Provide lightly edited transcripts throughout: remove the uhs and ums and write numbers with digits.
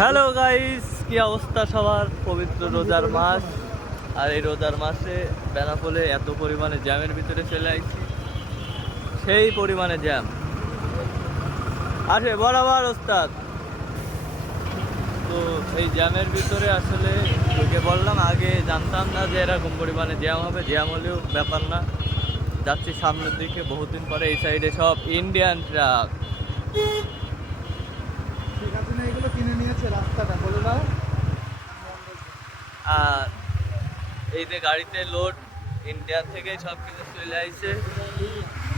Hello guys, কি অবস্থা সবার? পবিত্র রোজার মাস, আর এই রোজার মাসে বেনাপোলে এত পরিমাণে জ্যামের ভিতরে চলে আইছি। সেই পরিমাণে জ্যাম আসে বরাবর ওস্তাদ। তো এই জ্যামের ভিতরে আসলে তোকে বললাম, আগে জানতাম না যে এরকম পরিমাণে জ্যাম হবে। জ্যাম হলেও ব্যাপার না, যাচ্ছি সামনের দিকে। বহুদিন পরে এই সাইডে সব ইন্ডিয়ান ট্রাক। শেখ হাসিনা এগুলো কিনে নিয়েছে রাস্তাটা, বলে দাও। আর এই যে গাড়িতে লোড ইন্ডিয়া থেকে সব কিছু চলে আইছে।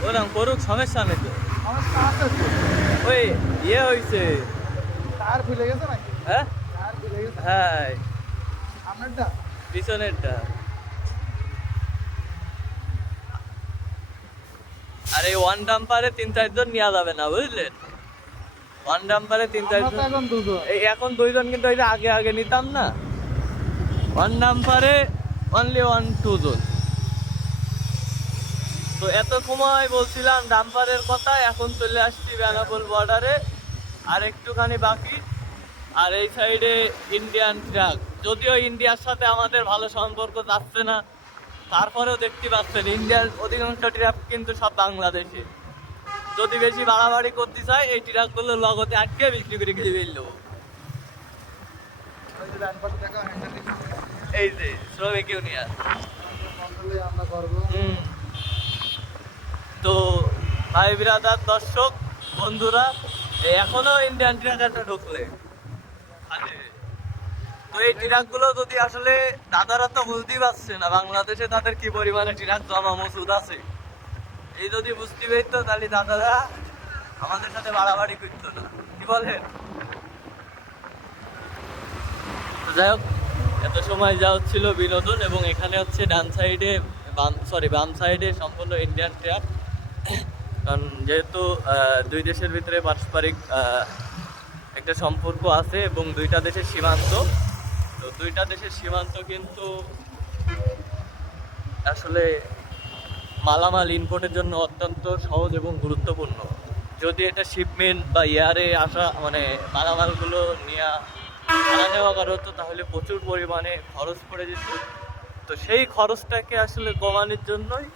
ওরকম করুক, সমস্যা নেই তো। আমার কাজ আছে, ওই ইয়ে হয়েছে। টায়ার খুলে গেছে নাকি? হ্যাঁ টায়ার খুলে গেছে হ্যাঁ, আপনারটা? পিছনেরটা। আর এই ওয়ান ডাম্পারে 3-4 জন নেওয়া যাবে না, বুঝলেন? ওয়ান ডাম্পারে আমরা তো 3-4 জন। এখন দুজন। এই এখন 2 জন, কিন্তু ওই যে আগে আগে নিতাম না। ওয়ান ডাম্পারে অনলি 1-2 জন। তো এত সময় বলছিলাম ডাম্পারের কথা, এখন চলে আসছি বেনাপোল বর্ডারে। আর একটুখানি বাকি। আর এই সাইডে ইন্ডিয়ান ট্রাক। যদিও ইন্ডিয়ার সাথে আমাদের ভালো সম্পর্ক যাচ্ছে না, তারপরেও দেখতে পাচ্ছেন ইন্ডিয়ার অধিকাংশ ট্রাক কিন্তু সব বাংলাদেশে। যদি বেশি বাড়াবাড়ি করতে চায়, এই ট্রাকগুলো লগতে আটকে বিক্রি করে খেয়ে ফেললো। ওই যে ডান পাশে দেখা হ্যান্ডেলিং এই যে শ্রমিক ইউনিয়ন। কন্ট্রোলে আমরা করবো। তো ভাই বিরাদার, দর্শক বন্ধুরা, এখনো ইন্ডিয়ান ট্রাকারটা ঢুকলে তো এই ট্রাকগুলো যদি আসলে দাদারা তো বুঝতেই পারছে না বাংলাদেশে তাদের কি পরিমাণে ট্রাক জমা মজুদ আছে। এই যদি বুঝতে পারতো তাহলে দাদারা আমাদের সাথে বাড়াবাড়ি করতো না, কি বলেন? তো যাই হোক, এত সময় যা হচ্ছিল বিনোদন, এবং এখানে হচ্ছে ডান সাইডে বাম সাইডে সম্পূর্ণ ইন্ডিয়ান ট্রাক। কারণ যেহেতু দুই দেশের ভিতরে পারস্পরিক একটা সম্পর্ক আছে এবং দুইটা দেশের সীমান্ত। তো দুইটা দেশের সীমান্ত কিন্তু আসলে মালামাল ইম্পোর্টের জন্য অত্যন্ত সহজ এবং গুরুত্বপূর্ণ। যদি এটা শিপমেন্ট বা এয়ারে আসা, মানে মালামালগুলো আনা নেওয়া করা হতো, তাহলে প্রচুর পরিমাণে খরচ পড়ে যেত। তো সেই খরচটাকে আসলে কমানোর জন্যই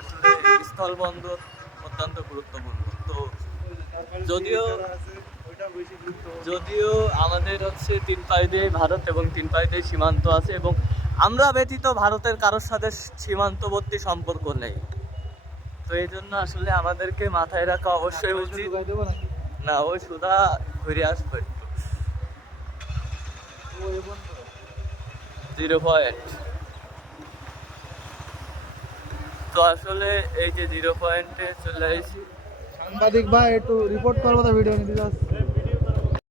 আসলে স্থলবন্দর অত্যন্ত গুরুত্বপূর্ণ। তো যদিও যদিও আমাদের হচ্ছে 3 পাশ দিয়ে ভারত এবং 3 পাশ দিয়ে সীমান্ত আছে, এবং আমরা ব্যতীত ভারতের কারোর সাথে সীমান্তবর্তী সম্পর্ক নেই। তো এই জন্য আসলে আমাদেরকে মাথায় রাখা অবশ্যই উচিত। ঢুকাই দেবো নাকি? না, ওই সুদা ঘুরে আসবে। ও এবং 0 পয়েন্ট। তো আসলে এই যে 0 পয়েন্টে চলে আসি। সাংবাদিক ভাই একটু রিপোর্ট করবো তো, ভিডিও নিতে যাচ্ছি।